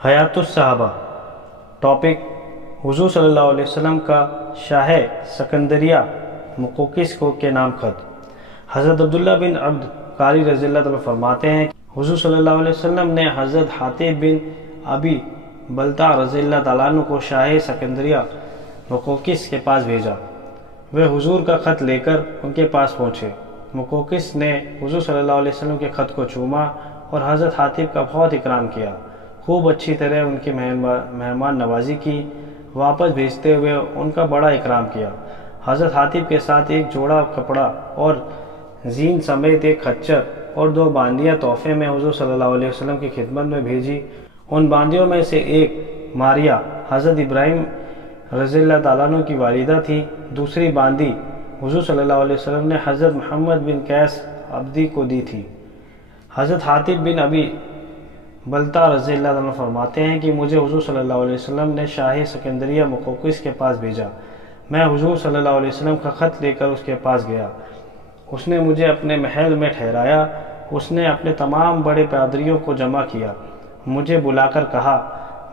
حیات الصحابہ ٹاپک حضور صلی اللہ علیہ وسلم کا شاہ سکندریہ مقوقس کو کے نام خط۔ حضرت عبداللہ بن عبد قاری رضی اللہ عنہ فرماتے ہیں کہ حضور صلی اللہ علیہ وسلم نے حضرت حاتب بن ابی بلتع رضی اللہ تعالیٰ عنہ کو شاہ سکندریہ مقوقس کے پاس بھیجا۔ وہ حضور کا خط لے کر ان کے پاس پہنچے۔ مقوقس نے حضور صلی اللہ علیہ وسلم کے خط کو چوما اور حضرت حاتب کا بہت اکرام کیا، خوب اچھی طرح ان کی مہمان نوازی کی، واپس بھیجتے ہوئے ان کا بڑا اکرام کیا۔ حضرت حاتب کے ساتھ ایک جوڑا کپڑا اور زین سمیت ایک خچر اور 2 باندیاں تحفے میں حضور صلی اللہ علیہ وسلم کی خدمت میں بھیجی۔ ان باندیوں میں سے ایک ماریہ حضرت ابراہیم رضی اللہ تعالیٰ عنہ کی والدہ تھی، دوسری باندی حضور صلی اللہ علیہ وسلم نے حضرت محمد بن قیس عبدی کو دی تھی۔ حضرت حاتب بن ابی بلتع رضی اللہ عنہ فرماتے ہیں کہ مجھے حضور صلی اللہ علیہ وسلم نے شاہ سکندریہ مقوقس کے پاس بھیجا۔ میں حضور صلی اللہ علیہ وسلم کا خط لے کر اس کے پاس گیا۔ اس نے مجھے اپنے محل میں ٹھہرایا۔ اس نے اپنے تمام بڑے پادریوں کو جمع کیا، مجھے بلا کر کہا،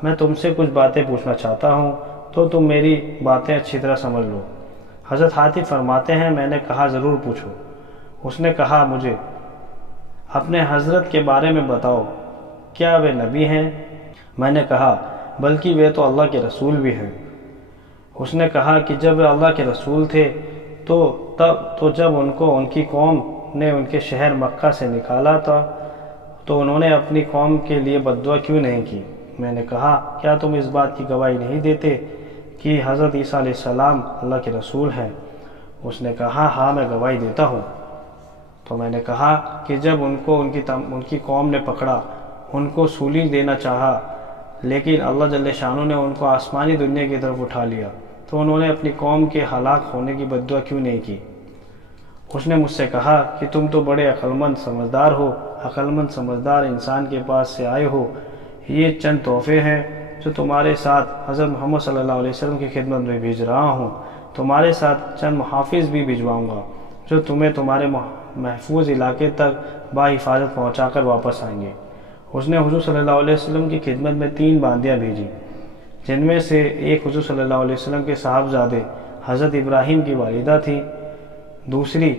میں تم سے کچھ باتیں پوچھنا چاہتا ہوں تو تم میری باتیں اچھی طرح سمجھ لو۔ حضرت حاتب فرماتے ہیں میں نے کہا ضرور پوچھو۔ اس نے کہا مجھے اپنے حضرت کے بارے میں بتاؤ، کیا وہ نبی ہیں؟ میں نے کہا بلکہ وہ تو اللہ کے رسول بھی ہیں۔ اس نے کہا کہ جب وہ اللہ کے رسول تھے تو جب ان کو ان کی قوم نے ان کے شہر مکہ سے نکالا تھا تو انہوں نے اپنی قوم کے لیے بد دعا کیوں نہیں کی؟ میں نے کہا کیا تم اس بات کی گواہی نہیں دیتے کہ حضرت عیسیٰ علیہ السلام اللہ کے رسول ہیں؟ اس نے کہا ہاں میں گواہی دیتا ہوں۔ تو میں نے کہا کہ جب ان کو ان کی قوم نے پکڑا، ان کو سولی دینا چاہا، لیکن اللہ جل شانہ نے ان کو آسمانی دنیا کی طرف اٹھا لیا، تو انہوں نے اپنی قوم کے ہلاک ہونے کی بد دعا کیوں نہیں کی؟ اس نے مجھ سے کہا کہ تم تو بڑے عقلمند سمجھدار ہو، عقلمند سمجھدار انسان کے پاس سے آئے ہو، یہ چند تحفے ہیں جو تمہارے ساتھ حضرت محمد صلی اللہ علیہ وسلم کی خدمت میں بھیج رہا ہوں۔ تمہارے ساتھ چند محافظ بھی بھجواؤں گا جو تمہیں تمہارے محفوظ علاقے تک باحفاظت پہنچا کر واپس آئیں گے۔ اس نے حضور صلی اللہ علیہ وسلم کی خدمت میں 3 باندیاں بھیجی، جن میں سے ایک حضور صلی اللہ علیہ وسلم کے صاحبزادے حضرت ابراہیم کی والدہ تھی، دوسری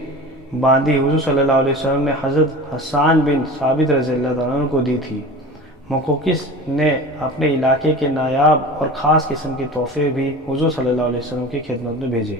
باندی حضور صلی اللہ علیہ وسلم نے حضرت حسان بن ثابت رضی اللہ عنہ کو دی تھی۔ مقوقس نے اپنے علاقے کے نایاب اور خاص قسم کے تحفے بھی حضور صلی اللہ علیہ وسلم کی خدمت میں بھیجے۔